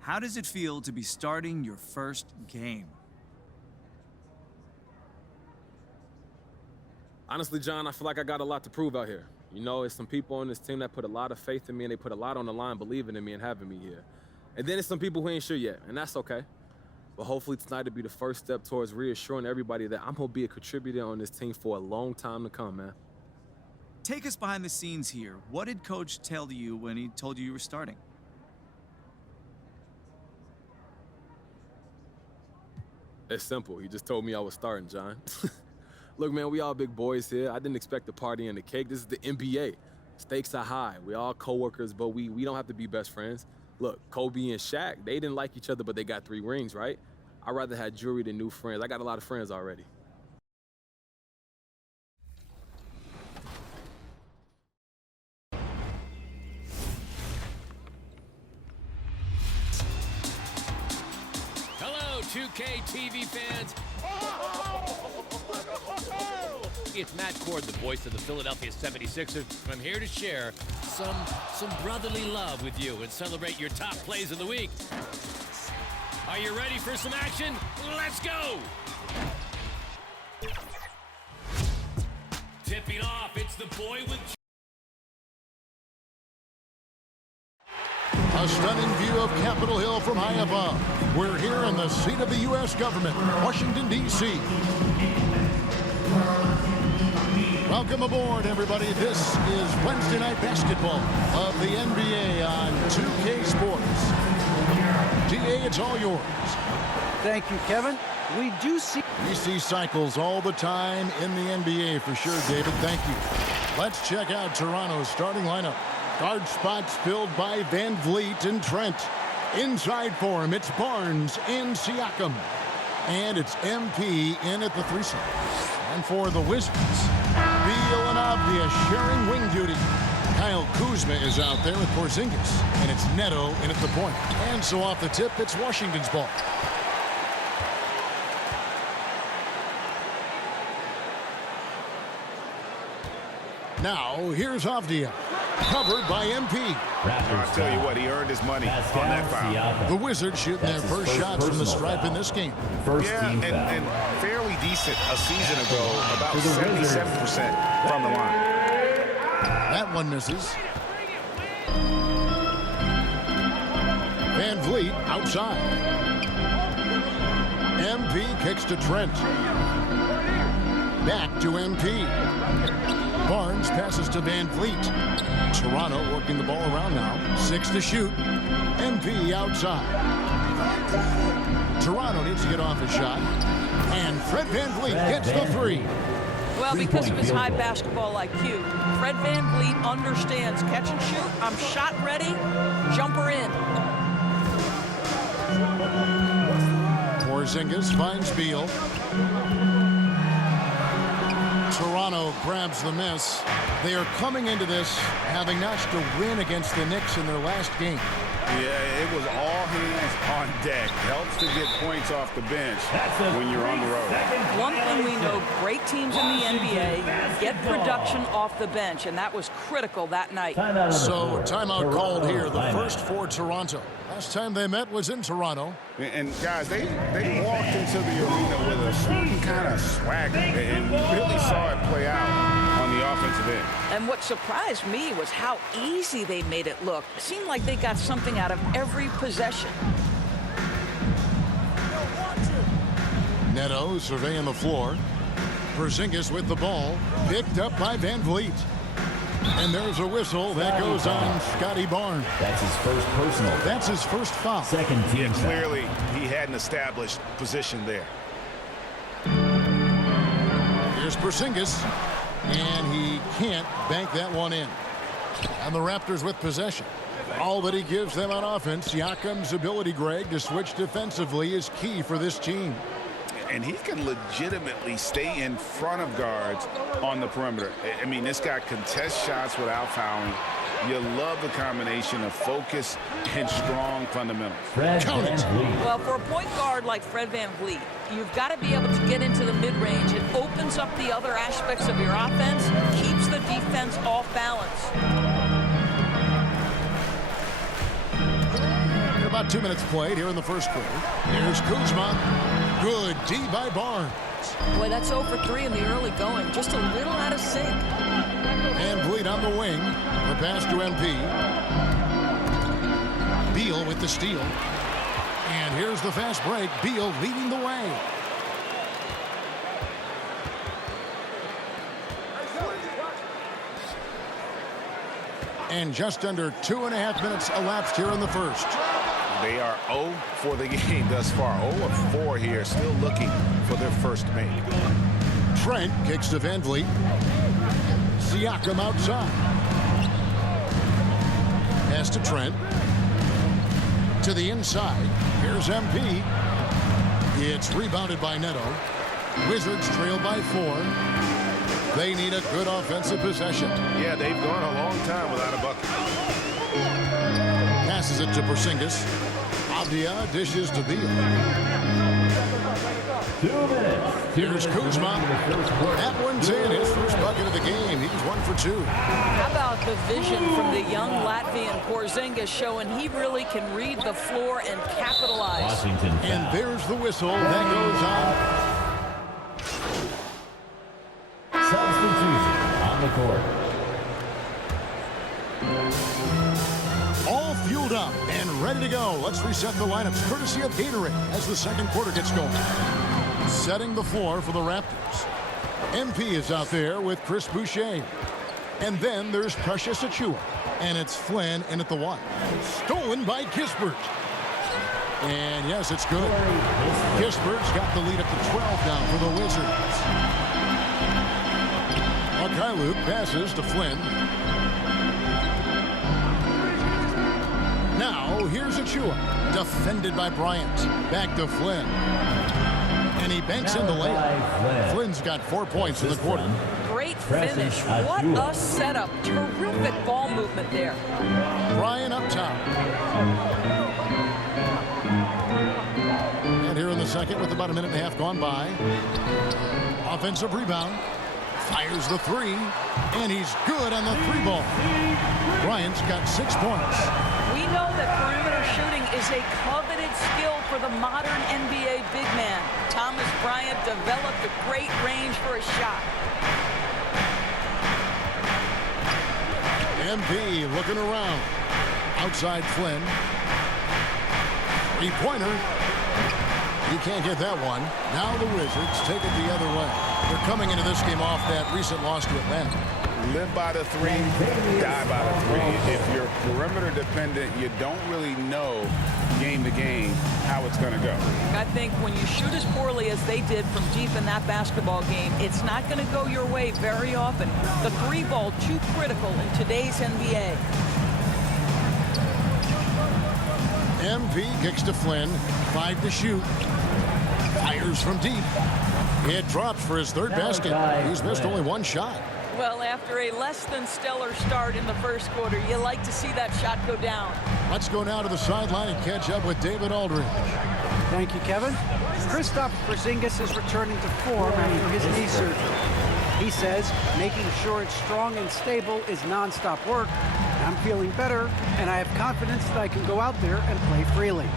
How does it feel to be starting your first game? Honestly, John, I feel like I got a lot to prove out here. You know, it's some people on this team that put a lot of faith in me, and they put a lot on the line believing in me and having me here. And then it's some people who ain't sure yet, and that's okay. But hopefully tonight will be the first step towards reassuring everybody that I'm going to be a contributor on this team for a long time to come, man. Take us behind the scenes here. What did Coach tell you when he told you were starting? It's simple. He just told me I was starting, John. Look, man, we all big boys here. I didn't expect the party and the cake. This is the NBA. Stakes are high. We all coworkers, but we don't have to be best friends. Look, Kobe and Shaq, they didn't like each other, but they got 3 rings, right? I'd rather have jewelry than new friends. I got a lot of friends already. Hello, 2K TV fans. It's Matt Cord, the voice of the Philadelphia 76ers. I'm here to share some brotherly love with you and celebrate your top plays of the week. Are you ready for some action? Let's go! Tipping off, it's the boy with... A stunning view of Capitol Hill from high above. We're here in the seat of the U.S. government, Washington, D.C. Welcome aboard, everybody. This is Wednesday Night Basketball of the NBA on 2K Sports. DA, it's all yours. Thank you, Kevin. We see cycles all the time in the NBA for sure, David. Thank you. Let's check out Toronto's starting lineup. Guard spots filled by Van Vliet and Trent. Inside for him, it's Barnes and Siakam. And it's MP in at the 3 slot. And for the Wizards, Beal and Avdia sharing wing duty. Kyle Kuzma is out there with Porzingis. And it's Neto in at the point. And so off the tip, it's Washington's ball. Now, here's Avdia. Covered by MP. I'll tell you what, he earned his money on that foul. The Wizards shooting their first shots from the stripe in this game. And fairly decent a season ago, about 77% from the line. That one misses. Van Vliet outside. MP kicks to Trent. Back to MP. Barnes passes to Van Vliet. Toronto working the ball around now. 6 to shoot. MP outside. Toronto needs to get off his shot. And Fred Van Vliet gets the 3. Well, because of his high basketball IQ, Fred Van Vliet understands catch and shoot. I'm shot ready. Jumper in. Porzingis finds Beal. Toronto grabs the miss. They are coming into this having notched a win against the Knicks in their last game. Yeah, it was all hands on deck. Helps to get points off the bench when you're on the road. One thing we know, great teams in the NBA get production off the bench, and that was critical that night. So, timeout called here, the first for Toronto. Last time they met was in Toronto. And guys, they walked into the arena with a certain kind of swagger and really saw it play out on the offensive end. And what surprised me was how easy they made it look. It seemed like they got something out of every possession. Neto surveying the floor. Porzingis with the ball, picked up by Van Vliet. And there's a whistle that goes on Scotty Barnes. That's his first personal. That's his first foul. Second team. Yeah, clearly he hadn't established position there. Here's Porzingis, and he can't bank that one in. And the Raptors with possession. All that he gives them on offense, Siakam's ability, Greg, to switch defensively is key for this team. And he can legitimately stay in front of guards on the perimeter. I mean, this guy contests shots without fouling. You love the combination of focus and strong fundamentals. Count it. Well, for a point guard like Fred Van Vliet, you've got to be able to get into the mid-range. It opens up the other aspects of your offense, keeps the defense off balance. about 2 minutes played here in the first quarter. Here's Kuzma. Good D by Barnes. Boy, that's 0 for 3 in the early going. Just a little out of sync. And Vliet on the wing. The pass to MP. Beal with the steal. And here's the fast break. Beal leading the way. And just under 2.5 minutes elapsed here in the first. They are 0 for the game thus far. 0 of 4 here, still looking for their first make. Trent kicks to Van Vliet. Siakam outside. Pass to Trent. To the inside. Here's MP. It's rebounded by Neto. Wizards trail by 4. They need a good offensive possession. Yeah, they've gone a long time without a bucket. Passes it to Porzingis. Avdia dishes to Beal. 2 minutes. Here's Kuzma. That one's in. His first bucket of the game. He's 1 for 2. How about the vision from the young Latvian Porzingis showing he really can read the floor and capitalize. Washington foul. And there's the whistle. That goes on. Substitution on the court. All fueled up and ready to go. Let's reset the lineups courtesy of Gatorade as the second quarter gets going. Setting the floor for the Raptors. MP is out there with Chris Boucher. And then there's Precious Achiuwa. And it's Flynn in at the 1. Stolen by Kispert. And yes, it's good. Kispert's got the lead up to 12 now for the Wizards. Luke passes to Flynn. Now, here's Achiuwa. Defended by Bryant. Back to Flynn. And he banks in the layup. Flynn's got 4 points in the quarter. Great finish. What a setup. Terrific ball movement there. Bryant up top. And here in the second with about a minute and a half gone by. Offensive rebound. Fires the 3. And he's good on the 3 ball. Bryant's got 6 points. We know that perimeter shooting is a coveted skill for the modern NBA big man. Thomas Bryant developed a great range for a shot. MP looking around. Outside Flynn. 3-pointer. You can't get that one. Now the Wizards take it the other way. They're coming into this game off that recent loss to Atlanta. Live by the 3, die by the 3. If you're perimeter dependent, you don't really know game to game how it's going to go. I think when you shoot as poorly as they did from deep in that basketball game, it's not going to go your way very often. The 3 ball too critical in today's NBA. MP kicks to Flynn. 5 to shoot. Fires from deep. It drops for his 3rd basket. He's missed only 1 shot. Well, after a less than stellar start in the first quarter, you like to see that shot go down. Let's go now to the sideline and catch up with David Aldridge. Thank you, Kevin. Kristaps Porzingis is returning to form after his knee surgery. He says making sure it's strong and stable is nonstop work. I'm feeling better, and I have confidence that I can go out there and play freely.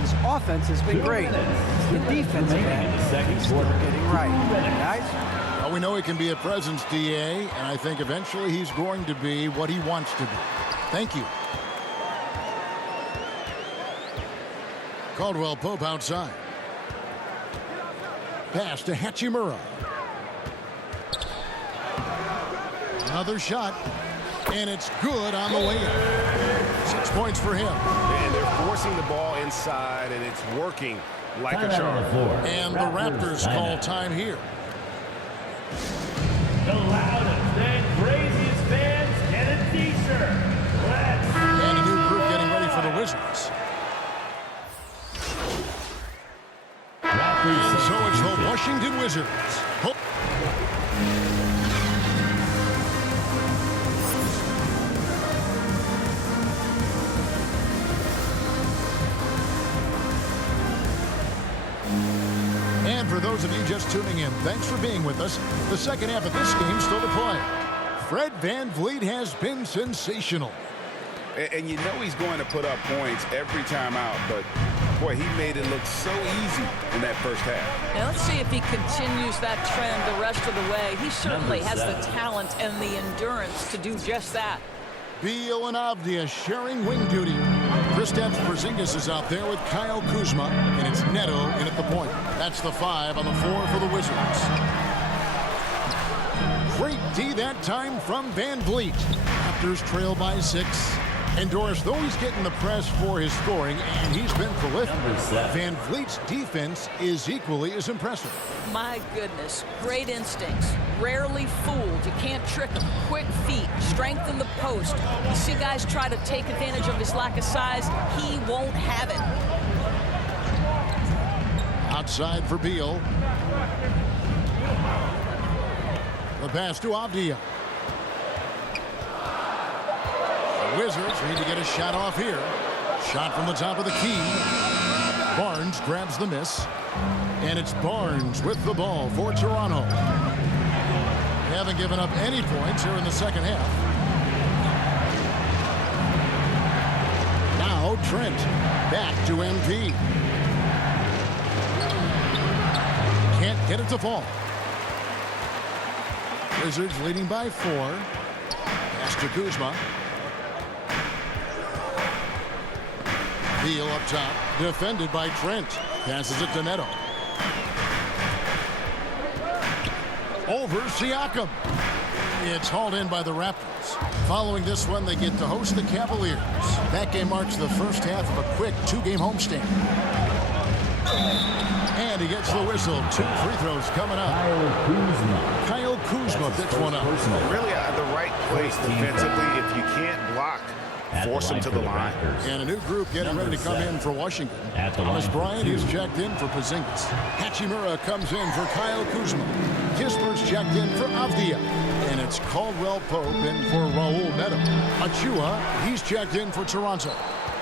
His offense has been great. The defensive end is still getting right. Guys? Well, we know he can be a presence, DA, and I think eventually he's going to be what he wants to be. Thank you. Caldwell Pope outside. Pass to Hachimura. Another shot, and it's good on the way in. 6 points for him. And they're forcing the ball inside, and it's working like a charm. And the Raptors call time here. The loudest and craziest fans get a t-shirt. And a new group getting ready for the Wizards. And so it's the Washington Wizards. And for those of you just tuning in, thanks for being with us. The second half of this game still to play. Fred VanVleet has been sensational. And you know he's going to put up points every time out, but boy, he made it look so easy in that first half. Now let's see if he continues that trend the rest of the way. He certainly has the talent and the endurance to do just that. Beal and Avdia sharing wing duty. Kristaps Porzingis is out there with Kyle Kuzma, and it's Neto in at the point. That's the 5 on the 4 for the Wizards. Great D that time from Van Vliet. Raptors trail by 6. And Doris, though he's getting the press for his scoring, and he's been prolific, Van Vliet's defense is equally as impressive. My goodness, great instincts. Rarely fooled. You can't trick him. Quick feet, strength in the post. You see guys try to take advantage of his lack of size. He won't have it. Outside for Beal. The pass to Avdia. Wizards need to get a shot off here. Shot from the top of the key. Barnes grabs the miss. And it's Barnes with the ball for Toronto. They haven't given up any points here in the second half. Now Trent back to MP. Can't get it to fall. Wizards leading by 4. Pass to Kuzma. Beal up top, defended by Trent. Passes it to Neto. Over Siakam. It's hauled in by the Raptors. Following this one, they get to host the Cavaliers. That game marks the first half of a quick 2-game homestand. And he gets the whistle. 2 free throws coming up. Kyle Kuzma picks one up. Really the right place defensively. If you can't block, force him to the line. And a new group getting ready to come in for Washington. Thomas Bryant is checked in for Porzingis. Hachimura comes in for Kyle Kuzma. Kisper's checked in for Avdia. And it's Caldwell Pope in for Raul Neto. Achua, he's checked in for Toronto.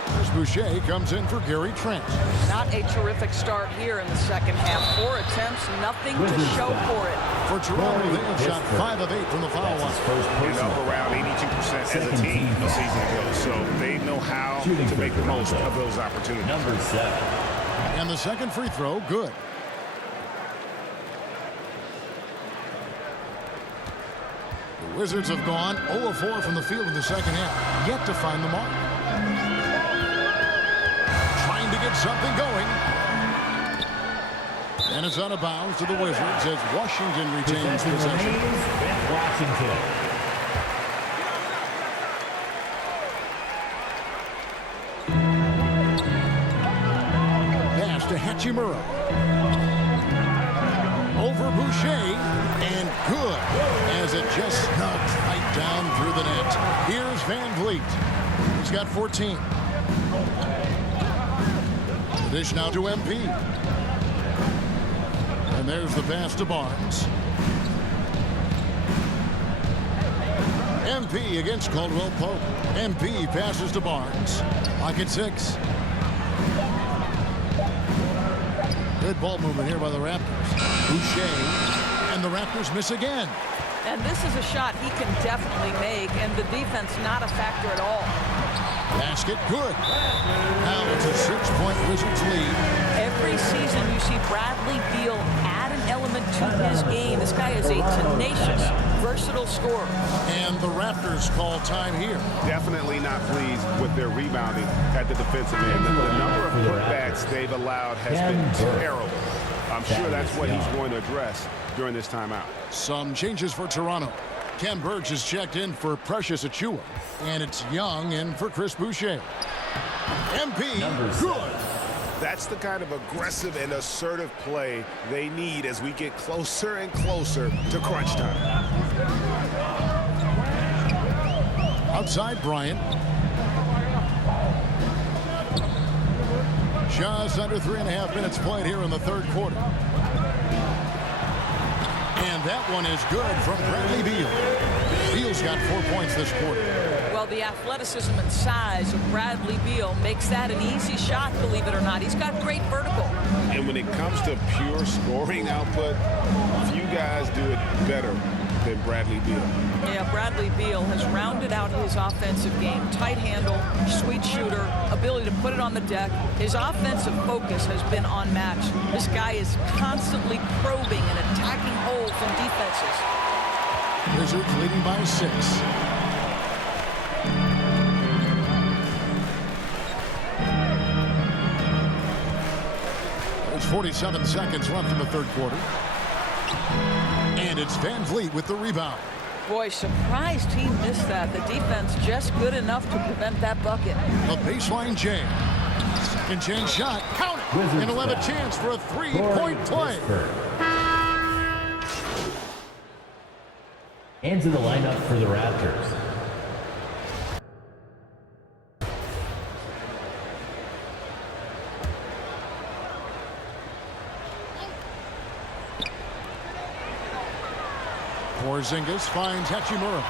Chris Boucher comes in for Gary Trent. Not a terrific start here in the second half. 4 attempts, nothing to show for it. For Toronto, they have shot 5 of 8 from the foul line. And up around 82% as a team a season ago. So they know how to make the most of those opportunities. Number 7. And the second free throw, good. The Wizards have gone 0 of 4 from the field in the second half. Yet to find the mark. Trying to get something going. And it's out of bounds to the Wizards as Washington retains possession. Washington. Pass to Hachimura. Over Boucher. And good. As it just snugs right down through the net. Here's Van Vliet. He's got 14. Dish now to MP. And there's the pass to Barnes. MP against Caldwell Pope. MP passes to Barnes. Pocket 6. Good ball movement here by the Raptors. Boucher. And the Raptors miss again. And this is a shot he can definitely make, and the defense not a factor at all. Basket good. Now it's a 6-point Wizards lead. Every season you see Bradley Beal add an element to his game. This guy is a tenacious, versatile scorer. And the Raptors call time here. Definitely not pleased with their rebounding at the defensive end. The number of putbacks they've allowed has been terrible. I'm sure that's what he's going to address during this timeout. Some changes for Toronto. Ken Burge is checked in for Precious Achua. And it's Young in for Chris Boucher. MP, good. That's the kind of aggressive and assertive play they need as we get closer and closer to crunch time. Outside Bryant. Just under 3.5 minutes played here in the third quarter. And that one is good from Bradley Beal. Beal's got 4 points this quarter. Well, the athleticism and size of Bradley Beal makes that an easy shot, believe it or not. He's got great vertical. And when it comes to pure scoring output, few guys do it better than Bradley Beal. Yeah, Bradley Beal has rounded out his offensive game. Tight handle, sweet shooter, ability to put it on the deck. His offensive focus has been unmatched. This guy is constantly probing and attacking holes in defenses. Wizards leading by 6. There's 47 seconds left in the third quarter. And it's Van Vliet with the rebound. Boy, surprised he missed that. The defense just good enough to prevent that bucket. A baseline jam. Second chance shot. Count it. And he'll have a chance for a three-point play. Into the lineup for the Raptors. Porzingis finds Hachimura.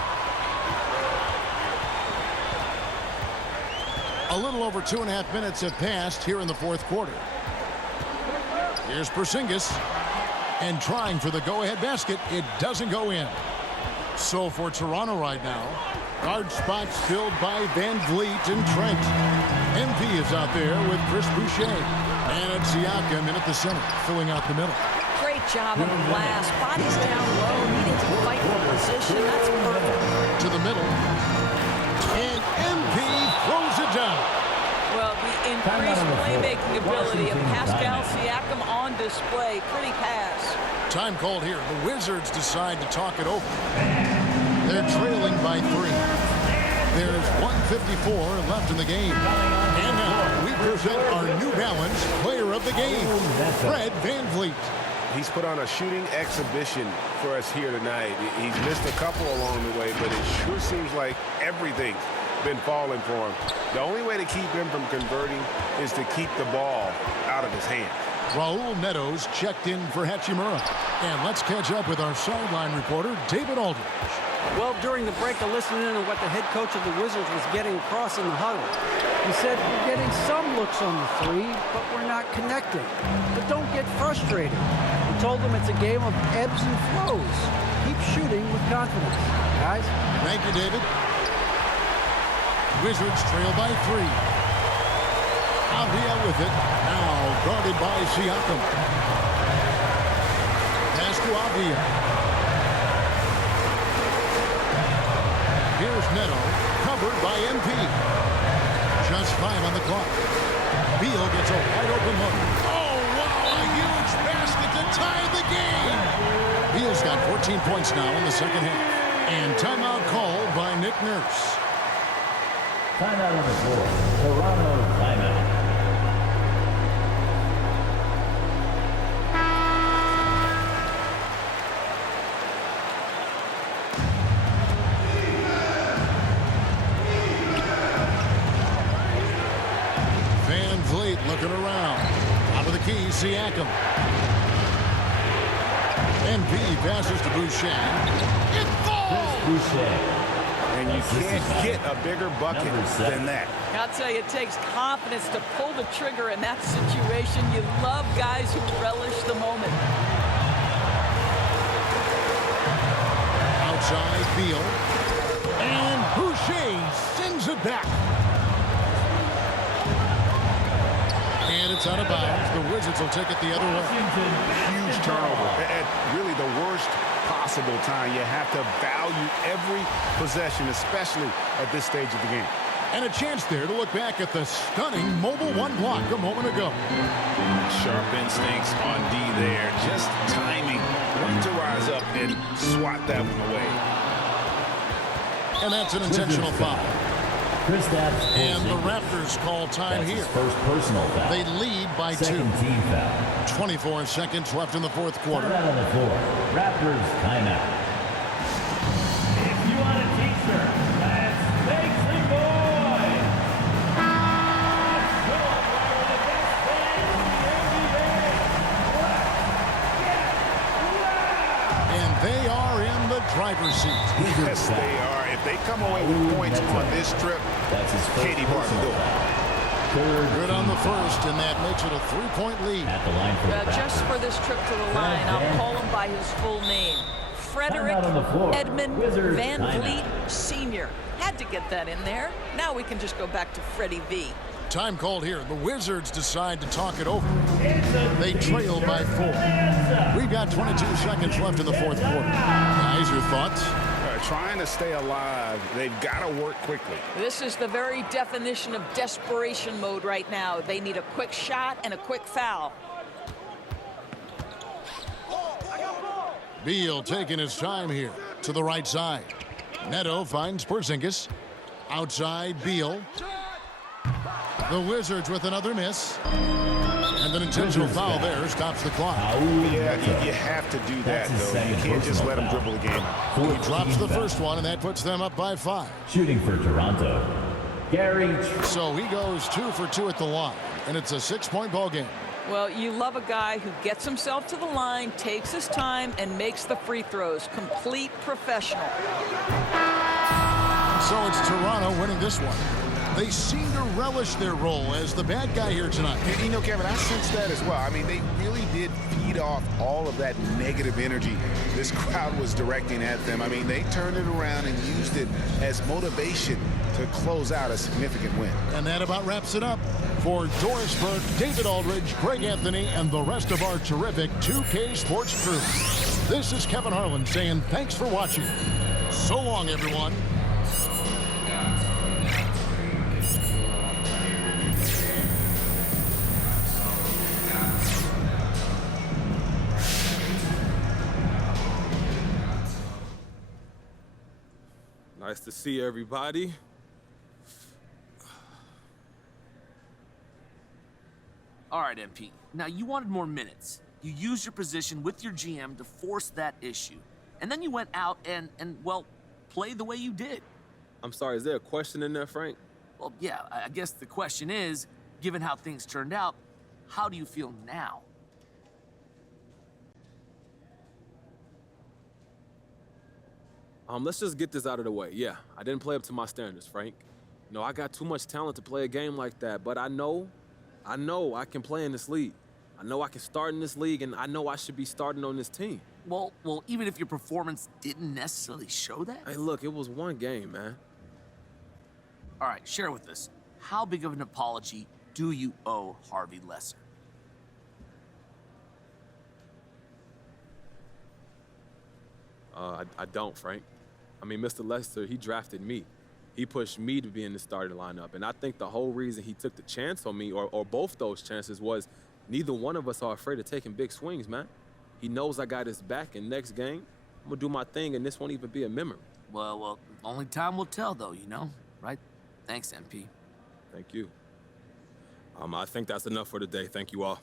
A little over 2.5 minutes have passed here in the fourth quarter. Here's Porzingis. And trying for the go-ahead basket. It doesn't go in. So for Toronto right now, guard spots filled by Van Vliet and Trent. MP is out there with Chris Boucher. And it's Siakam in at the center, filling out the middle. Great job on the glass. Bodies down low, needing to fight for position. That's perfect. To the middle. And MP throws it down. Well, the increased playmaking ability of Pascal Siakam on display. Pretty pass. Time called here. The Wizards decide to talk it over. They're trailing by 3. There's 1:54 left in the game. And now we present our New Balance player of the game, Fred Van Vliet. He's put on a shooting exhibition for us here tonight. He's missed a couple along the way, but it sure seems like everything's been falling for him. The only way to keep him from converting is to keep the ball out of his hands. Raul Netos checked in for Hachimura. And let's catch up with our sideline reporter, David Aldridge. Well, during the break, I listened in on what the head coach of the Wizards was getting across in the huddle. He said, we're getting some looks on the 3, but we're not connecting. But don't get frustrated. He told them it's a game of ebbs and flows. Keep shooting with confidence, guys. Thank you, David. Wizards trail by 3. Avdia with it. Now guarded by Siakam. Pass to Avdia. Here's Neto, covered by MP. Just 5 on the clock. Beal gets a wide open look. Oh, wow, a huge basket to tie the game. Beal's got 14 points now in the second half. And timeout called by Nick Nurse. Timeout on the floor. Toronto timeout. Looking around. Top of the key, Siakam. MP passes to Boucher. It falls! Boucher. And you can't get a bigger bucket than that. I'll tell you, it takes confidence to pull the trigger in that situation. You love guys who relish the moment. Outside, Beal. And Boucher sends it back. And it's out of bounds. The Wizards will take it the other way. Huge turnover at really the worst possible time. You have to value every possession, especially at this stage of the game. And a chance there to look back at the stunning mobile 1 block a moment ago. Sharp instincts on D there. Just timing when to rise up and swat that one away. And that's an intentional foul. And the Raptors call time here. First personal foul. They lead by 2. Second team foul. 24 seconds left in the fourth quarter. Timeout on the floor. Raptors timeout. If you want a t-shirt, that's Big Sleep Boy. Let's go while the best fans in the NBA. And they are in the driver's seat. Yes, they are. If they come away with points on this trip, Katie Barton do it. Good on the first, and that makes it a 3-point lead. At the line for Just for this trip to the line, I'll call him by his full name. Frederick Timeout on the floor. Edmund Wizards Van timeout. Vliet Sr. Had to get that in there. Now we can just go back to Freddie V. Time called here. The Wizards decide to talk it over. It's a They trail by 4. We've got 22 seconds left in the fourth quarter. Guys, your thoughts? Trying to stay alive, they've got to work quickly. This is the very definition of desperation mode right now. They need a quick shot and a quick foul. Beal taking his time here to the right side. Neto finds Porzingis. Outside, Beal. The Wizards with another miss. And an intentional foul there stops the clock. Yeah, you have to do that, though. You can't just let them dribble the game out. He drops the first one, and that puts them up by 5. Shooting for Toronto, Gary. So he goes 2 for 2 at the line, and it's a 6-point ball game. Well, you love a guy who gets himself to the line, takes his time, and makes the free throws. Complete professional. So it's Toronto winning this one. They seem to relish their role as the bad guy here tonight. And, you know, Kevin, I sense that as well. I mean, they really did feed off all of that negative energy this crowd was directing at them. I mean, they turned it around and used it as motivation to close out a significant win. And that about wraps it up. For Doris Burke, David Aldridge, Greg Anthony, and the rest of our terrific 2K Sports crew, this is Kevin Harlan saying thanks for watching. So long, everyone. Nice to see everybody. All right, MP. Now, you wanted more minutes. You used your position with your GM to force that issue. And then you went out and well, played the way you did. I'm sorry, is there a question in there, Frank? Well, yeah, I guess the question is, given how things turned out, how do you feel now? Let's just get this out of the way. Yeah, I didn't play up to my standards, Frank. No, I got too much talent to play a game like that, but I know I can play in this league. I know I can start in this league, and I know I should be starting on this team. Well, even if your performance didn't necessarily show that? Hey, look, it was one game, man. All right, share with us. How big of an apology do you owe Harvey Lesser? I don't, Frank. I mean, Mr. Lester, he drafted me. He pushed me to be in the starting lineup. And I think the whole reason he took the chance on me, or both those chances, was neither one of us are afraid of taking big swings, man. He knows I got his back, and next game, I'm going to do my thing, and this won't even be a memory. Well, only time will tell, though, you know, right? Thanks, MP. Thank you. I think that's enough for today. Thank you all.